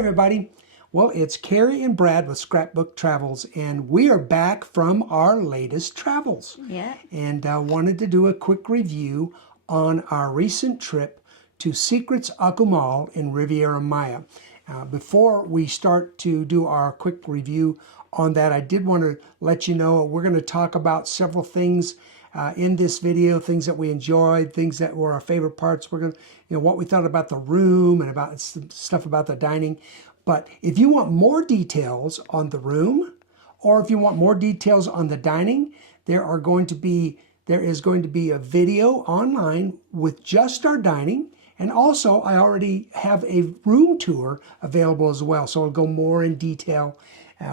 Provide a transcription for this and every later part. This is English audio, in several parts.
everybody. Well, it's Carrie and Brad with Scrapbook Travels, and we are back from our latest travels. Yeah. And I wanted to do a quick review on our recent trip to Secrets Akumal in Riviera Maya. Before we start to do our quick review on that, I did want to let you know we're going to talk about several things in this video, things that we enjoyed, things that were our favorite parts. We're going to, what we thought about the room and about stuff about the dining. But if you want more details on the room, or if you want more details on the dining, there is going to be a video online with just our dining. And also, I already have a room tour available as well. So I'll go more in detail.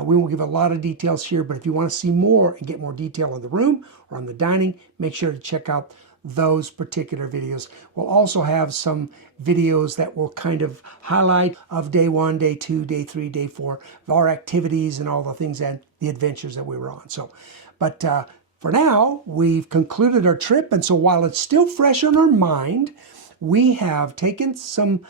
We won't give a lot of details here, but if you want to see more and get more detail on the room or on the dining, make sure to check out those particular videos. We'll also have some videos that will kind of highlight of day 1, day 2, day 3, day 4, our activities and all the things and the adventures that we were on. So, but for now, we've concluded our trip. And so while it's still fresh on our mind, we have taken some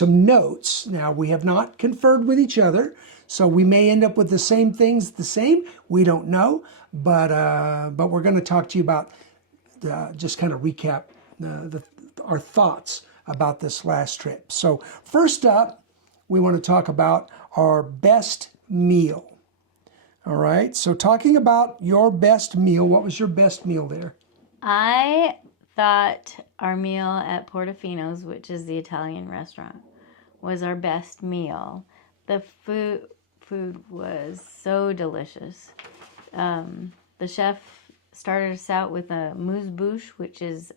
notes. Now, we have not conferred with each other, so we may end up with the same things, we don't know, but we're going to talk to you about just kind of recap our thoughts about this last trip. So first up, we want to talk about our best meal. All right, so talking about your best meal, what was your best meal there? I thought our meal at Portofino's, which is the Italian restaurant, was our best meal. The food was so delicious. The chef started us out with a mousse-bouche, which is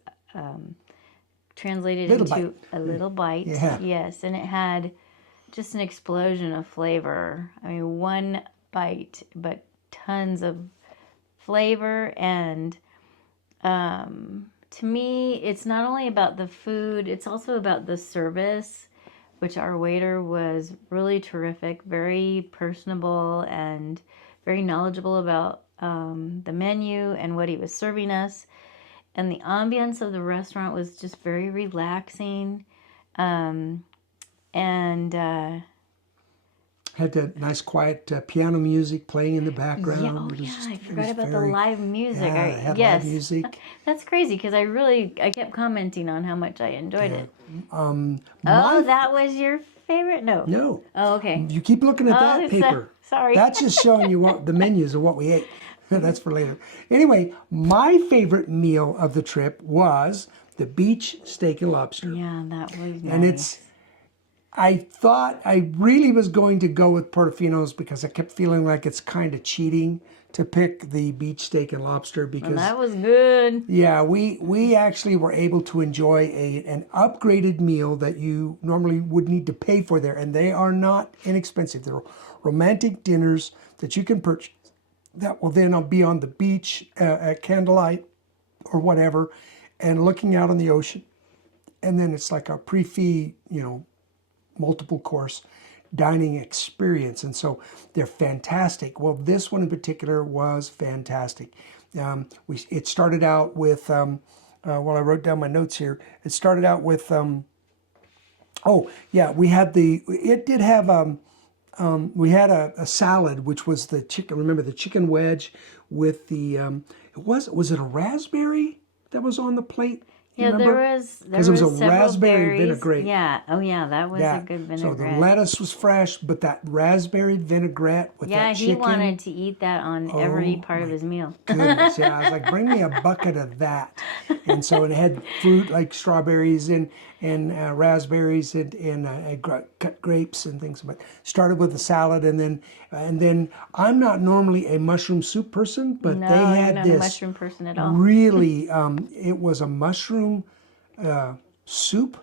translated into a little bite. Yeah. Yes, and it had just an explosion of flavor. I mean, one bite, but tons of flavor. And to me, it's not only about the food, it's also about the service, which our waiter was really terrific, very personable and very knowledgeable about the menu and what he was serving us. And the ambience of the restaurant was just very relaxing. Had that nice quiet piano music playing in the background. Yeah, I forgot about the live music. Yeah, yes, live music. That's crazy because I kept commenting on how much I enjoyed it. That was your favorite? No. Oh, okay. You keep looking at that paper. Sorry. That's just showing you what the menus of what we ate. That's for later. Anyway, my favorite meal of the trip was the beach steak and lobster. Yeah, that was nice. And I thought I really was going to go with Portofino's because I kept feeling like it's kind of cheating to pick the beach steak and lobster because... And that was good. Yeah, we actually were able to enjoy an upgraded meal that you normally would need to pay for there, and they are not inexpensive. They're romantic dinners that you can purchase that will then be on the beach at candlelight or whatever and looking out on the ocean. And then it's like a pre-fee, multiple course dining experience. And so they're fantastic. Well, this one in particular was fantastic. It started out with, I wrote down my notes here. It started out with, we had a salad, which was the chicken. Remember the chicken wedge with the, was it a raspberry that was on the plate? Yeah, there was it was a raspberry berries. vinaigrette. Yeah, that was a good vinaigrette. So the lettuce was fresh, but that raspberry vinaigrette with that chicken. Yeah, he wanted to eat that on every part of his meal. Goodness, yeah, I was like, bring me a bucket of that. And so it had fruit like strawberries and raspberries and cut grapes and things. But started with the salad, and then I'm not normally a mushroom soup person, but no, they had you're not this a mushroom person at all. Really, it was a mushroom soup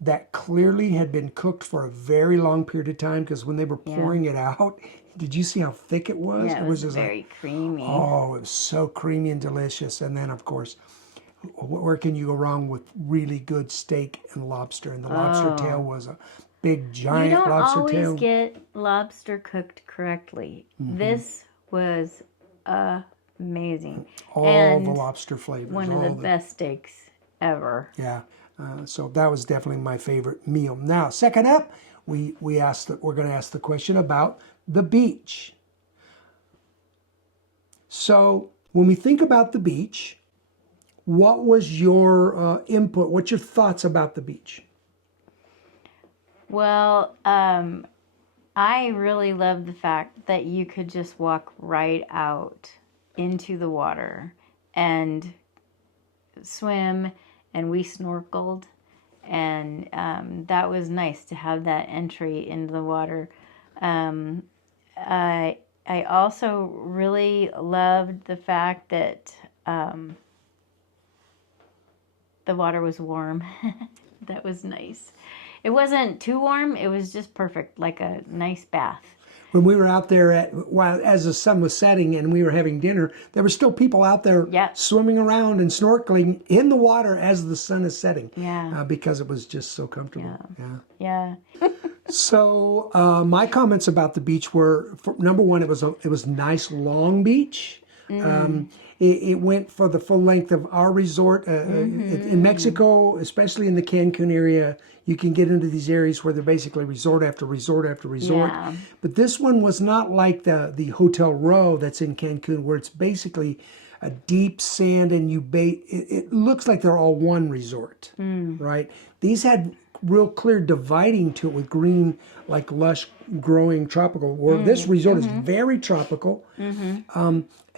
that clearly had been cooked for a very long period of time, because when they were pouring it out, did you see how thick it was? Yeah, it was just very creamy. Oh, it was so creamy and delicious. And then, of course, where can you go wrong with really good steak and lobster? And the lobster tail was a big, giant lobster tail. You don't always get lobster cooked correctly. Mm-hmm. This was amazing. All the lobster flavors. One of the best steaks ever. Yeah. So that was definitely my favorite meal. Now, second up, we asked that we're going to ask the question about the beach. So when we think about the beach, what was your input? What's your thoughts about the beach? Well, I really love the fact that you could just walk right out into the water and swim, and we snorkeled, and that was nice to have that entry into the water. I also really loved the fact that the water was warm. That was nice. It wasn't too warm. It was just perfect, like a nice bath. When we were out there as the sun was setting and we were having dinner, there were still people out there swimming around and snorkeling in the water as the sun is setting. Yeah. Because it was just so comfortable. Yeah. So my comments about the beach were, number one, it was a nice long beach. It went for the full length of our resort. In Mexico, especially in the Cancun area, you can get into these areas where they're basically resort after resort after resort. Yeah. But this one was not like the Hotel Row that's in Cancun, where it's basically a deep sand and it looks like they're all one resort, right? These had real clear dividing to it with green, like lush growing tropical, where this resort is very tropical.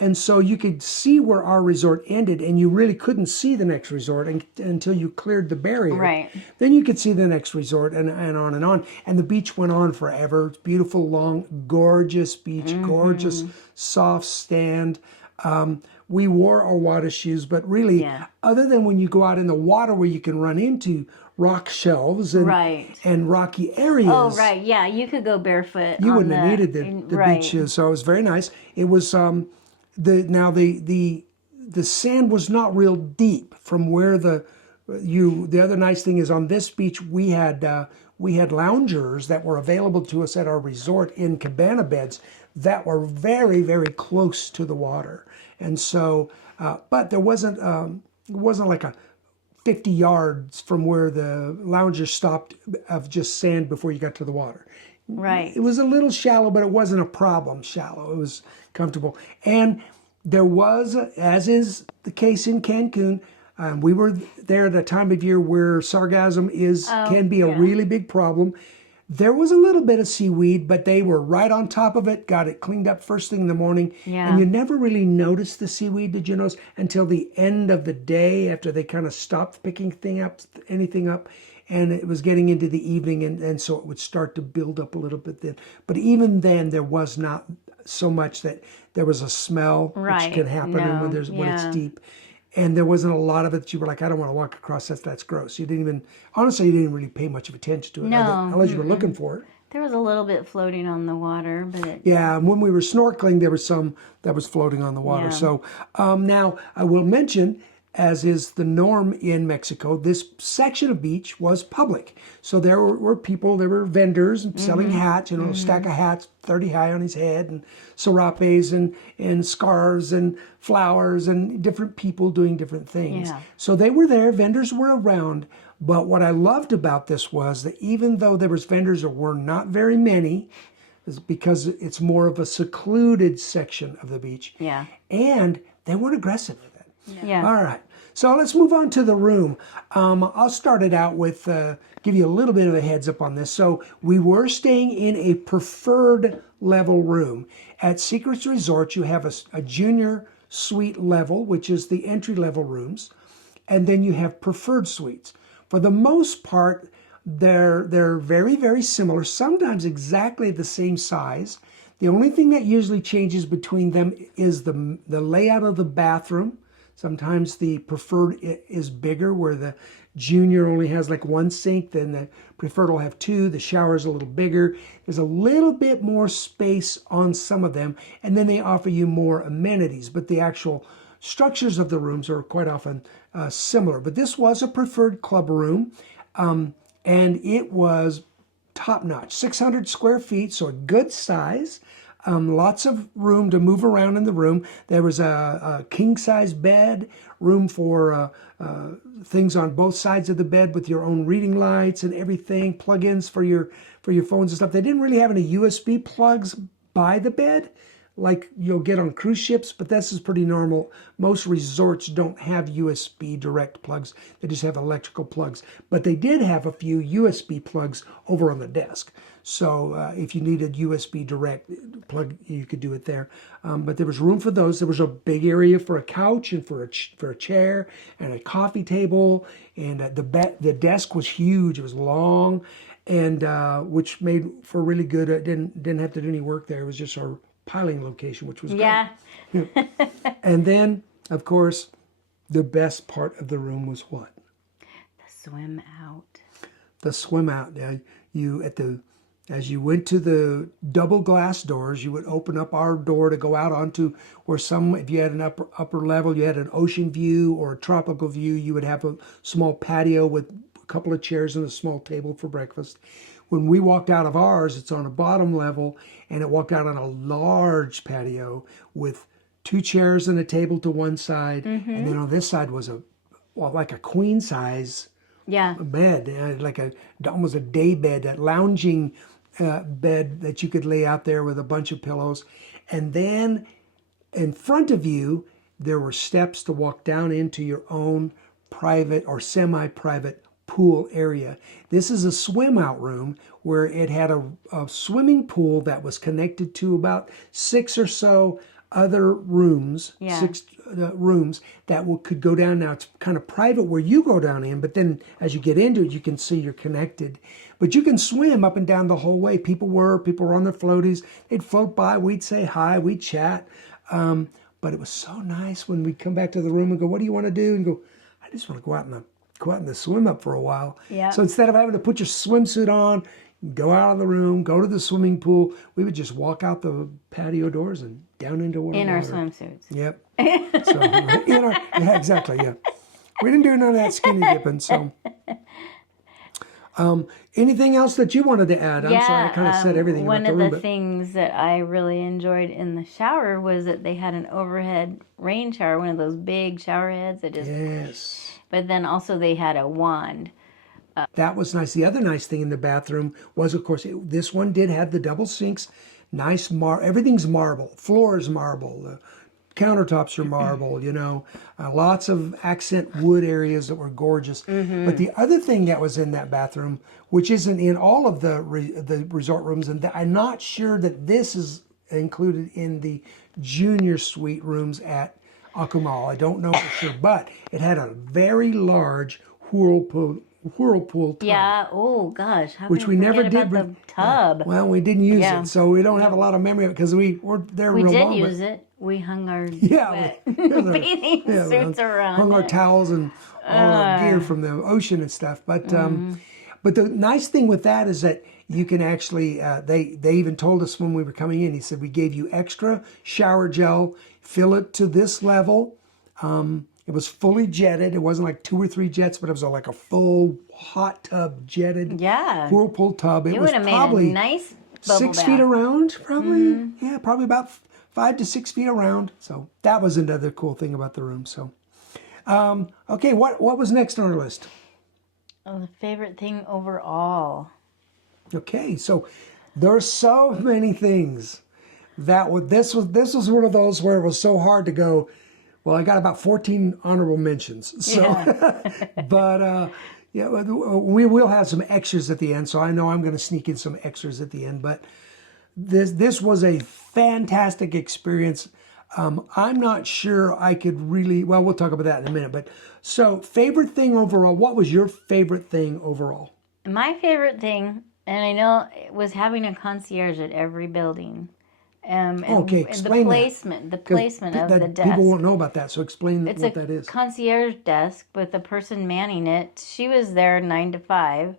And so you could see where our resort ended, and you really couldn't see the next resort until you cleared the barrier. Right. Then you could see the next resort, and on and on. And the beach went on forever. It's beautiful, long, gorgeous beach, gorgeous, soft sand. We wore our water shoes, but really, other than when you go out in the water where you can run into rock shelves and rocky areas. Oh, right. Yeah, you could go barefoot. You wouldn't have needed the beach shoes, so it was very nice. It was the sand was not real deep from where the other nice thing is on this beach we had loungers that were available to us at our resort in cabana beds that were very, very close to the water. And so but there wasn't it wasn't like a 50 yards from where the loungers stopped of just sand before you got to the water. Right. It was a little shallow, but it wasn't a problem shallow. It was comfortable. And there was, as is the case in Cancun, we were there at a time of year where sargassum can be a really big problem. There was a little bit of seaweed, but they were right on top of it, got it cleaned up first thing in the morning. Yeah. And you never really noticed the seaweed, did you notice, until the end of the day after they kind of stopped picking anything up. And it was getting into the evening, and so it would start to build up a little bit then. But even then, there was not so much that there was a smell, which can happen when it's deep. And there wasn't a lot of it that you were like, I don't want to walk across that. That's gross. You didn't really pay much of attention to it, unless you were looking for it. There was a little bit floating on the water, but and when we were snorkeling, there was some that was floating on the water. Yeah. So now I will mention, as is the norm in Mexico, this section of beach was public. So there were people, there were vendors selling hats, a stack of hats 30 high on his head, and serapes and scarves and flowers and different people doing different things. Yeah. So they were there, vendors were around. But what I loved about this was that even though there was vendors, there were not very many, because it's more of a secluded section of the beach. Yeah. And they weren't aggressive with it. Yeah. All right. So let's move on to the room. I'll start it out with, give you a little bit of a heads up on this. So we were staying in a preferred level room. At Secrets Resort, you have a junior suite level, which is the entry level rooms. And then you have preferred suites. For the most part, they're very, very similar, sometimes exactly the same size. The only thing that usually changes between them is the layout of the bathroom. Sometimes the preferred is bigger, where the junior only has like one sink, then the preferred will have two. The shower is a little bigger. There's a little bit more space on some of them, and then they offer you more amenities, but the actual structures of the rooms are quite often similar. But this was a preferred club room, and it was top-notch, 600 square feet, so a good size. lots of room to move around in the room. There was a king-size bed, room for things on both sides of the bed with your own reading lights and everything, plug-ins for your phones and stuff. They didn't really have any USB plugs by the bed like you'll get on cruise ships, but this is pretty normal. Most resorts don't have USB direct plugs. They just have electrical plugs. But they did have a few USB plugs over on the desk. So if you needed USB direct plug, you could do it there. But there was room for those. There was a big area for a couch and for a chair and a coffee table. And the desk was huge. It was long, and which made for really good. Didn't have to do any work there. It was just our piling location, which was great. Yeah. And then, of course, the best part of the room was what? The swim out. The swim out. As you went to the double glass doors, you would open up our door to go out onto where if you had an upper level, you had an ocean view or a tropical view, you would have a small patio with a couple of chairs and a small table for breakfast. When we walked out of ours, it's on a bottom level, and it walked out on a large patio with 2 chairs and a table to one side, and then on this side was like a queen size bed, like almost a day bed, a lounging bed that you could lay out there with a bunch of pillows. And then in front of you, there were steps to walk down into your own private or semi-private pool area. This is a swim out room where it had a swimming pool that was connected to about 6 or so other rooms, 6 rooms that could go down. Now it's kind of private where you go down in, but then as you get into it, you can see you're connected. But you can swim up and down the whole way. People were on their floaties. They'd float by. We'd say hi. We'd chat. But it was so nice when we'd come back to the room and go, "What do you want to do?" And go, "I just want to go out in the swim up for a while." Yeah. So instead of having to put your swimsuit on, go out of the room, go to the swimming pool, we would just walk out the patio doors and down into water. In our swimsuits. Yep. So, yeah, exactly. Yeah. We didn't do none of that skinny dipping. So, anything else that you wanted to add? I'm sorry, I kind of said everything about the room. One of the things that I really enjoyed in the shower was that they had an overhead rain shower, one of those big shower heads that just. Yes. But then also they had a wand. That was nice. The other nice thing in the bathroom was, of course, this one did have the double sinks. Nice everything's marble. Floor is marble. The countertops are marble, lots of accent wood areas that were gorgeous. But the other thing that was in that bathroom, which isn't in all of the resort rooms, and I'm not sure that this is included in the junior suite rooms at Akumal. I don't know for sure, but it had a very large whirlpool tub. Yeah. Oh gosh. How which can we I never forget did. about the tub. Well, we didn't use Yeah. it, so we don't have a lot of memory of it because we were there We real did long. use it. We hung our Yeah, bathing suits around. hung our towels and all our gear from the ocean and stuff. But but the nice thing with that is that you can actually. They even told us when we were coming in. He said we gave you extra shower gel. Fill it to this level. It was fully jetted. It wasn't like 2 or 3 jets, but it was like a full hot tub jetted whirlpool tub. It was would have probably made a nice bubble 6 feet bath. around, probably. Yeah, probably about 5 to 6 feet around. So that was another cool thing about the room. So, okay, what was next on our list? Oh, the favorite thing overall. Okay, so there are so many things this was one of those where it was so hard to go. Well, I got about 14 honorable mentions. So, but we will have some extras at the end. So I know I'm going to sneak in some extras at the end. But this was a fantastic experience. I'm not sure I could really. Well, we'll talk about that in a minute. But so, favorite thing overall. What was your favorite thing overall? My favorite thing, and I know, it was having a concierge at every building. Okay, explain the placement of the desk. People won't know about that, so explain what that is. It's a concierge desk with the person manning it. She was there 9 to 5.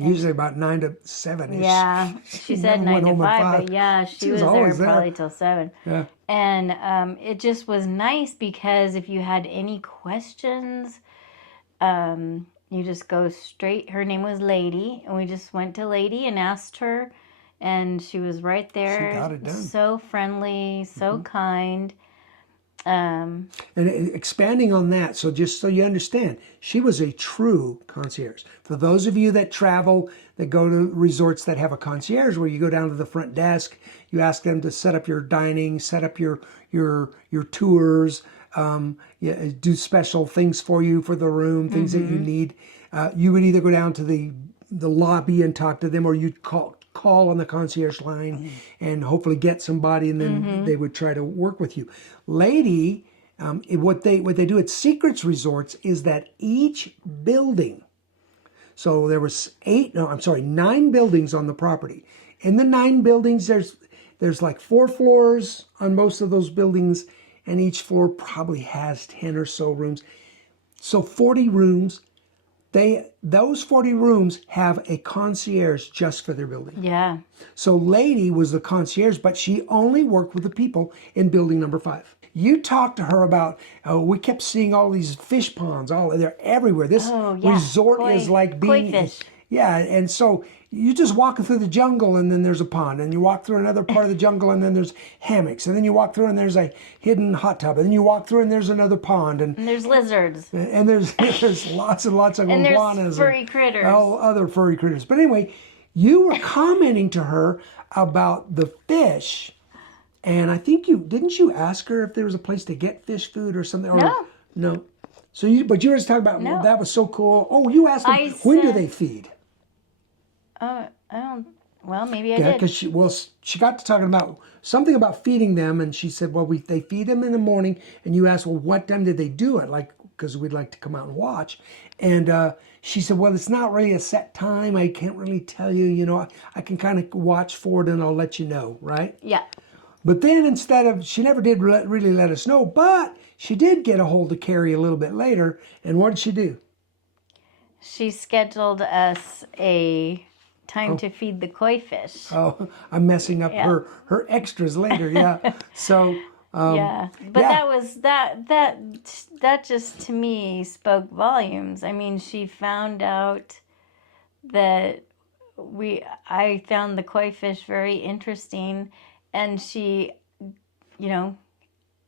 Usually about 9 to 7 ish. Yeah, she said 9 to 5, but yeah, she was there probably till 7. Yeah. And it just was nice because if you had any questions, you just go straight. Her name was Lady, and we just went to Lady and asked her. and she was right there. She got it done. So friendly, so kind. And expanding on that, so just so you understand, she was a true concierge. For those of you that travel, that go to resorts that have a concierge, where you go down to the front desk, you ask them to set up your dining, set up your tours, do special things for you for the room, things that you need. You would either go down to the lobby and talk to them, or you'd call on the concierge line and hopefully get somebody, and then they would try to work with you. Lady, what they do at Secrets Resorts is that each building, so there was 9 buildings on the property. In the 9 buildings, there's like 4 floors on most of those buildings, and each floor probably has 10 or so rooms. So 40 rooms. Those 40 rooms have a concierge just for their building. Yeah. So Lady was the concierge, but she only worked with the people in building number 5. You talked to her about, we kept seeing all these fish ponds, they're everywhere. This resort is like being, koi fish. Yeah, and so you just walking through the jungle, and then there's a pond, and you walk through another part of the jungle, and then there's hammocks, and then you walk through and there's a hidden hot tub, and then you walk through and there's another pond, and there's lizards, and there's lots and lots of and iguanas, there's furry critters, all other furry critters. But anyway, you were commenting to her about the fish, and I think didn't you ask her if there was a place to get fish food or something? No. So but you were just talking about, well, that was so cool. Oh, you asked them, when do they feed? I don't. Well, maybe I did. Because she got to talking about something about feeding them, and she said, well, they feed them in the morning, and you asked, well, what time did they do it? Like, because we'd like to come out and watch. And she said, well, it's not really a set time. I can't really tell you. You know, I can kind of watch for it, and I'll let you know, right? Yeah. But then she never did really let us know, but she did get a hold of Carrie a little bit later, and what did she do? She scheduled us a time to feed the koi fish. Oh, I'm messing up her extras later. Yeah. So. But that was that just to me spoke volumes. I mean, she found out that I found the koi fish very interesting, and she,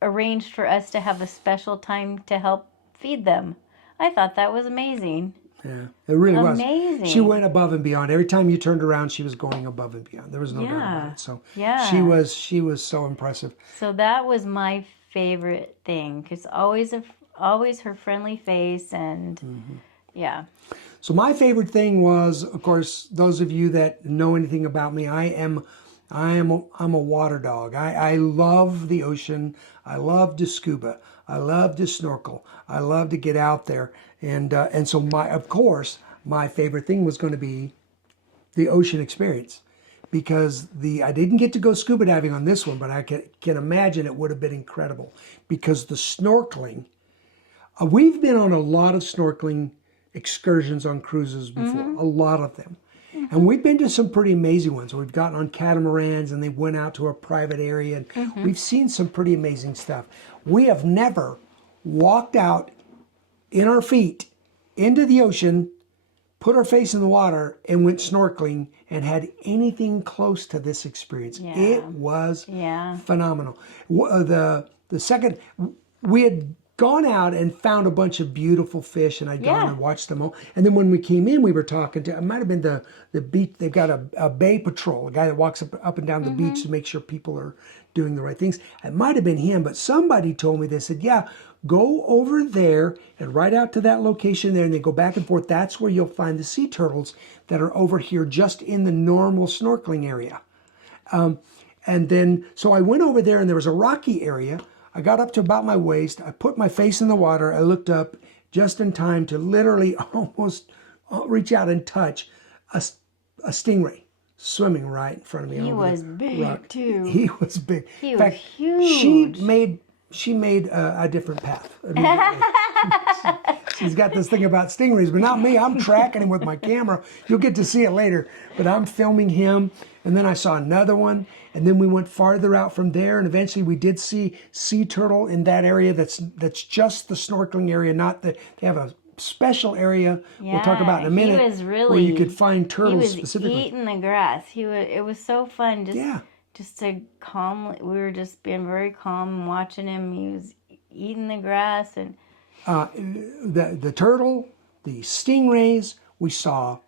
arranged for us to have a special time to help feed them. I thought that was amazing. Yeah, it really was. Amazing. She went above and beyond. Every time you turned around, she was going above and beyond. There was no doubt about it. So she was so impressive. So that was my favorite thing, because always her friendly face, and So my favorite thing was, of course, those of you that know anything about me, I'm a water dog. I love the ocean. I love to scuba. I love to snorkel. I love to get out there. And so my favorite thing was going to be the ocean experience, because I didn't get to go scuba diving on this one, but I can imagine it would have been incredible, because the snorkeling, we've been on a lot of snorkeling excursions on cruises before, a lot of them. And we've been to some pretty amazing ones. We've gotten on catamarans, and they went out to a private area, and we've seen some pretty amazing stuff. We have never walked out in our feet into the ocean, put our face in the water, and went snorkeling and had anything close to this experience. Yeah. It was phenomenal. The second, we had gone out and found a bunch of beautiful fish, and I'd gone and watched them all. And then when we came in, we were talking to, it might have been the beach. They've got a bay patrol, a guy that walks up and down the beach to make sure people are doing the right things. It might have been him, but somebody told me, they said, go over there and right out to that location there, and they go back and forth. That's where you'll find the sea turtles that are over here just in the normal snorkeling area. And then, so I went over there, and there was a rocky area. I got up to about my waist. I put my face in the water. I looked up just in time to literally almost reach out and touch a stingray swimming right in front of me. He was big too. He was big. He was huge. She made a different path. She's got this thing about stingrays, but not me. I'm tracking him with my camera. You'll get to see it later. But I'm filming him, and then I saw another one, and then we went farther out from there, and eventually we did see sea turtle in that area. That's just the snorkeling area. Not that they have a special area we'll talk about in a minute, he was really, where you could find he turtles was specifically. eating the grass. It was so fun. Yeah. Just to calmly, we were just being very calm watching him. He was eating the grass and The turtle, the stingrays, we saw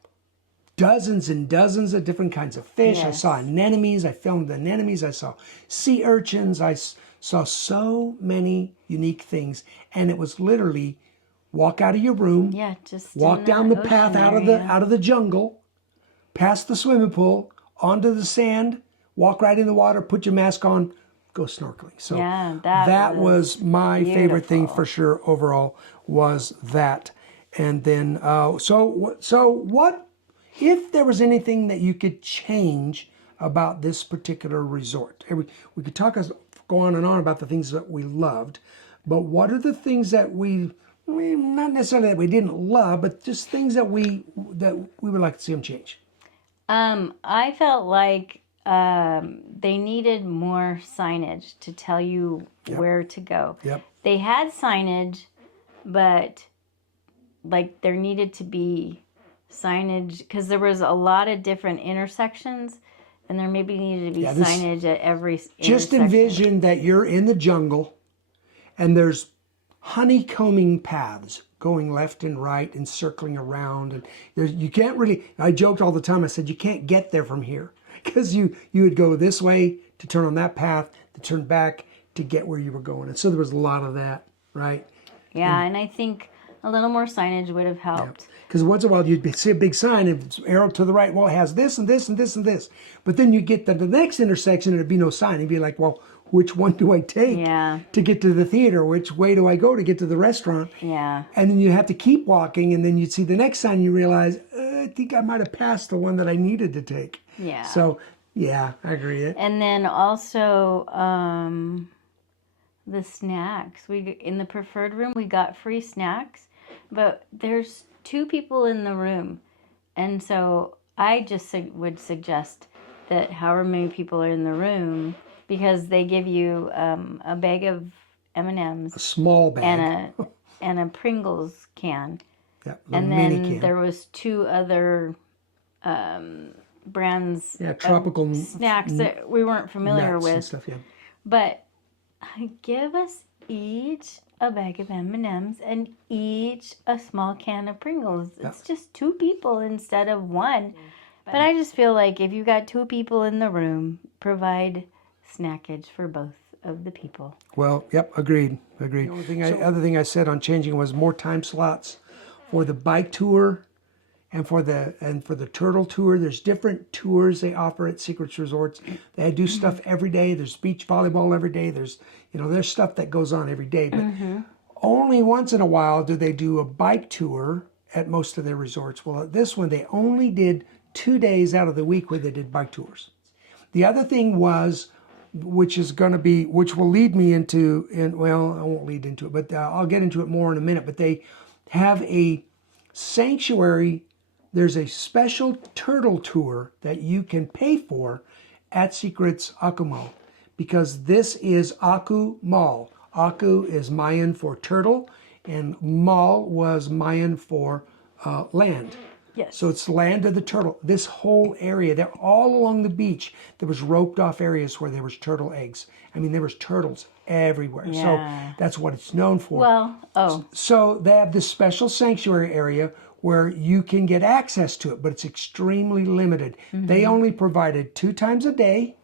dozens and dozens of different kinds of fish. I Yes. saw anemones. I filmed anemones. I saw sea urchins. Saw so many unique things. And it was literally walk out of your room, yeah, just walk in down the ocean path area. out of the jungle, past the swimming pool, onto the sand, walk right in the water, put your mask on, go snorkeling. So Yeah, that was my favorite thing beautiful. for sure overall, was that. And then so what if there was anything that you could change about this particular resort? We could go on and on about the things that we loved, but what are the things that not necessarily that we didn't love, but just things that we would like to see them change? I felt like they needed more signage to tell you where to go. Yep. They had signage, but like there needed to be signage because there was a lot of different intersections, and there maybe needed to be signage at every Just intersection. envision that you're in the jungle, and there's honeycombing paths going left and right and circling around, and you can't really. I joked all the time. I said you can't get there from here because you would go this way to turn on that path, to turn back to get where you were going, and so there was a lot of that, right? Yeah, and I think a little more signage would have helped. Because once in a while you'd see a big sign, and it's arrow to the right, well, it has this and this and this and this. But then you get to the next intersection and there'd be no sign. It'd be like, well, which one do I take to get to the theater? Which way do I go to get to the restaurant? Yeah. And then you have to keep walking, and then you'd see the next sign and you realize, I think I might have passed the one that I needed to take. Yeah. So, yeah, I agree. And then also the snacks. In the preferred room, we got free snacks, but there's 2 people in the room. And so I just would suggest that however many people are in the room, because they give you a bag of M&Ms, A small bag. and a Pringles can. Yeah, And mini then can. there was 2 other brands tropical of snacks that we weren't familiar nuts with. and stuff, yeah. But give us each a bag of M&Ms and each a small can of Pringles. It's just 2 people instead of 1. But I just feel like if you got 2 people in the room, provide snackage for both of the people. Well, yep, agreed. The other thing I said on changing was more time slots for the bike tour and for the turtle tour. There's different tours they offer at Secrets Resorts. They do stuff every day. There's beach volleyball every day. There's stuff that goes on every day. But only once in a while do they do a bike tour at most of their resorts. Well, at this one, they only did 2 days out of the week where they did bike tours. The other thing was, which will lead me into, well, I won't lead into it, but I'll get into it more in a minute. But they have a sanctuary. There's a special turtle tour that you can pay for at Secrets Akumal, because this is Akumal. Aku is Mayan for turtle, and Mal was Mayan for land. Yes. So it's land of the turtle. This whole area, they're all along the beach. There was roped off areas where there was turtle eggs. I mean, there was turtles everywhere. Yeah. So that's what it's known for. Well, So they have this special sanctuary area where you can get access to it, but it's extremely limited. They only provided 2 times a day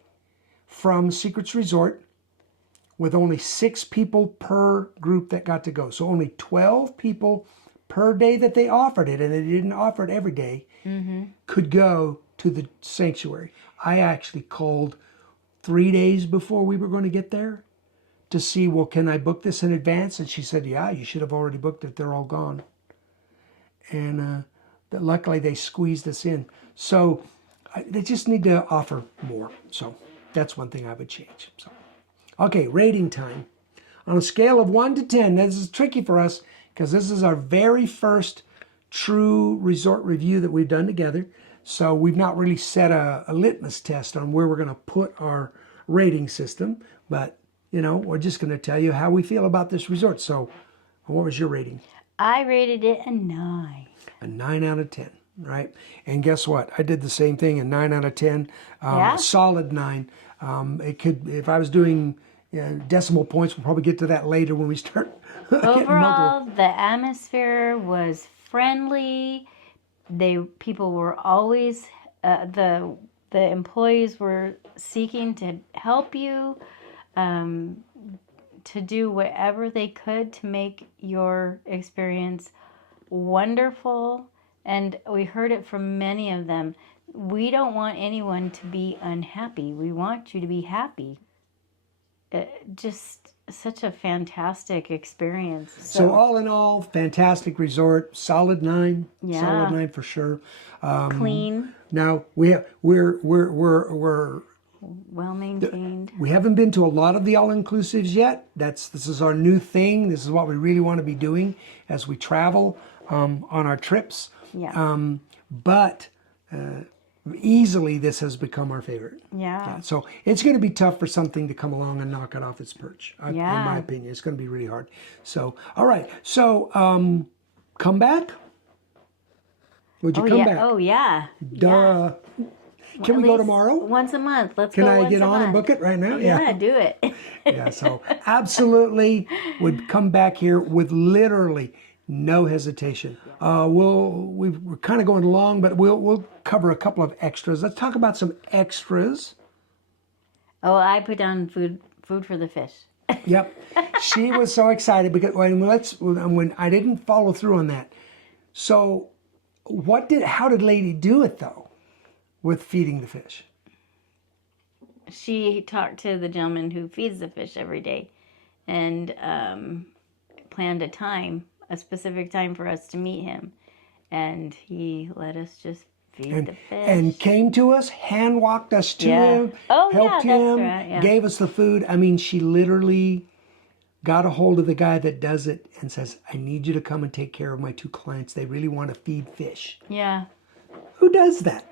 from Secrets Resort, with only 6 people per group that got to go. So only 12 people per day that they offered it, and they didn't offer it every day, could go to the sanctuary. I actually called 3 days before we were going to get there to see, well, can I book this in advance? And she said, yeah, you should have already booked it. They're all gone. And luckily they squeezed us in. So they just need to offer more. So that's one thing I would change. So, okay, rating time. On a scale of 1 to 10, this is tricky for us because this is our very first true resort review that we've done together. So we've not really set a litmus test on where we're going to put our rating system. But, we're just going to tell you how we feel about this resort. So what was your rating? I rated it a 9. A 9 out of 10, right? And guess what? I did the same thing, a 9 out of 10, Yeah? a solid 9. It could, if I was doing decimal points, we'll probably get to that later when we start getting multiple. Overall, the atmosphere was friendly. People were always the employees were seeking to help you, to do whatever they could to make your experience wonderful. And we heard it from many of them. We don't want anyone to be unhappy. We want you to be happy. Just such a fantastic experience. So all in all, fantastic resort, solid 9, Yeah. solid 9 for sure. Clean, Now we're well maintained. we haven't been to a lot of the all-inclusives yet. This is our new thing. This is what we really want to be doing as we travel on our trips. Yeah. But easily this has become our favorite. Yeah. So it's going to be tough for something to come along and knock it off its perch. In Yeah. my opinion, it's going to be really hard. So, all right. So, come back. Would you Oh come yeah. back? Oh yeah. Duh. Can At we go least tomorrow? Once a month. Let's Can go I once get a on and month. book it right now? Yeah, do it. Yeah, so absolutely would come back here with literally no hesitation. We're kind of going long, but we'll cover a couple of extras. Let's talk about some extras. Oh, I put down food for the fish. Yep, she was so excited because when I didn't follow through on that. So, how did Lady do it though, with feeding the fish? She talked to the gentleman who feeds the fish every day, and planned a specific time for us to meet him, and he let us just feed the fish. And came to us, hand walked us to Yeah. him, Oh, helped yeah, that's him, right, yeah. gave us the food. I mean, she literally got a hold of the guy that does it and says, I need you to come and take care of my 2 clients. They really want to feed fish. Yeah, Who does that?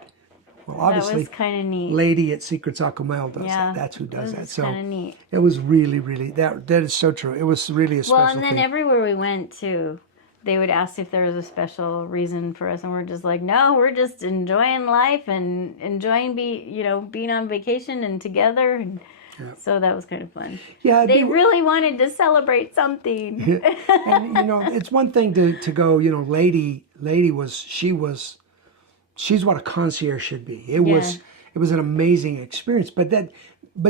Well, that obviously, was kind of neat. Lady at Secrets Akumal does Yeah, that. That's who does it that. was So kind of neat. it was really, really, that is so true. It was really a special Well, and then thing. everywhere we went to, they would ask if there was a special reason for us, and we're just like, no, we're just enjoying life and enjoying being on vacation and together. And so that was kind of fun. Yeah, They really wanted to celebrate something. And it's one thing to go, Lady she's what a concierge should be. It was an amazing experience, but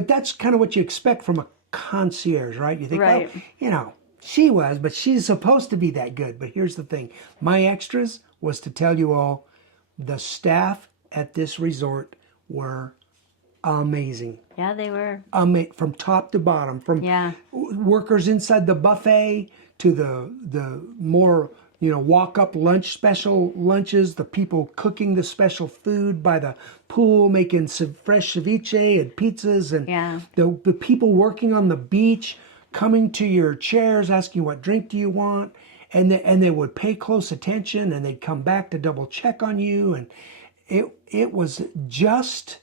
that's kind of what you expect from a concierge, right? You think, Right. well, she was, but she's supposed to be that good. But here's the thing. My extras was to tell you all, the staff at this resort were amazing. Yeah, they were. From top to bottom, from Yeah. workers inside the buffet to the more walk-up special lunches, the people cooking the special food by the pool, making fresh ceviche and pizzas, and Yeah. the people working on the beach, coming to your chairs, asking what drink do you want, and they would pay close attention, and they'd come back to double check on you, and it was just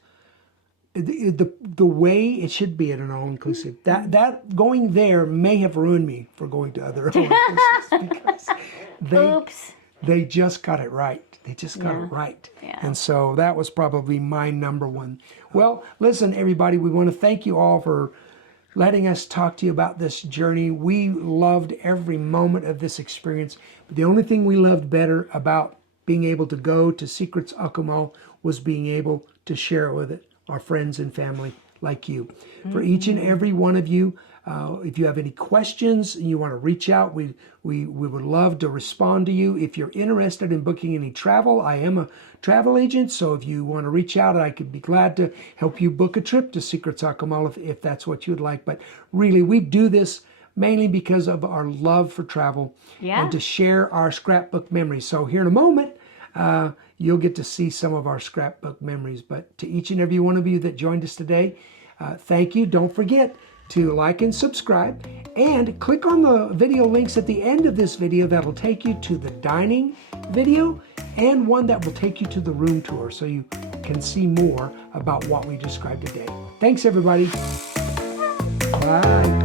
the way it should be at an all-inclusive. That going there may have ruined me for going to other all-inclusives because Oops. they just got it right. They just got it right. Yeah. And so that was probably my number one. Well, listen, everybody, we want to thank you all for letting us talk to you about this journey. We loved every moment of this experience. But the only thing we loved better about being able to go to Secrets Akumal was being able to share it with our friends and family like you. For each and every one of you, if you have any questions and you want to reach out, we would love to respond to you. If you're interested in booking any travel, I am a travel agent, so if you want to reach out, I could be glad to help you book a trip to Secrets Akumal if that's what you'd like. But really, we do this mainly because of our love for travel and to share our scrapbook memories. So here in a moment, you'll get to see some of our scrapbook memories. But to each and every one of you that joined us today, thank you. Don't forget to like and subscribe, and click on the video links at the end of this video that'll take you to the dining video and one that will take you to the room tour so you can see more about what we described today. Thanks, everybody. Bye.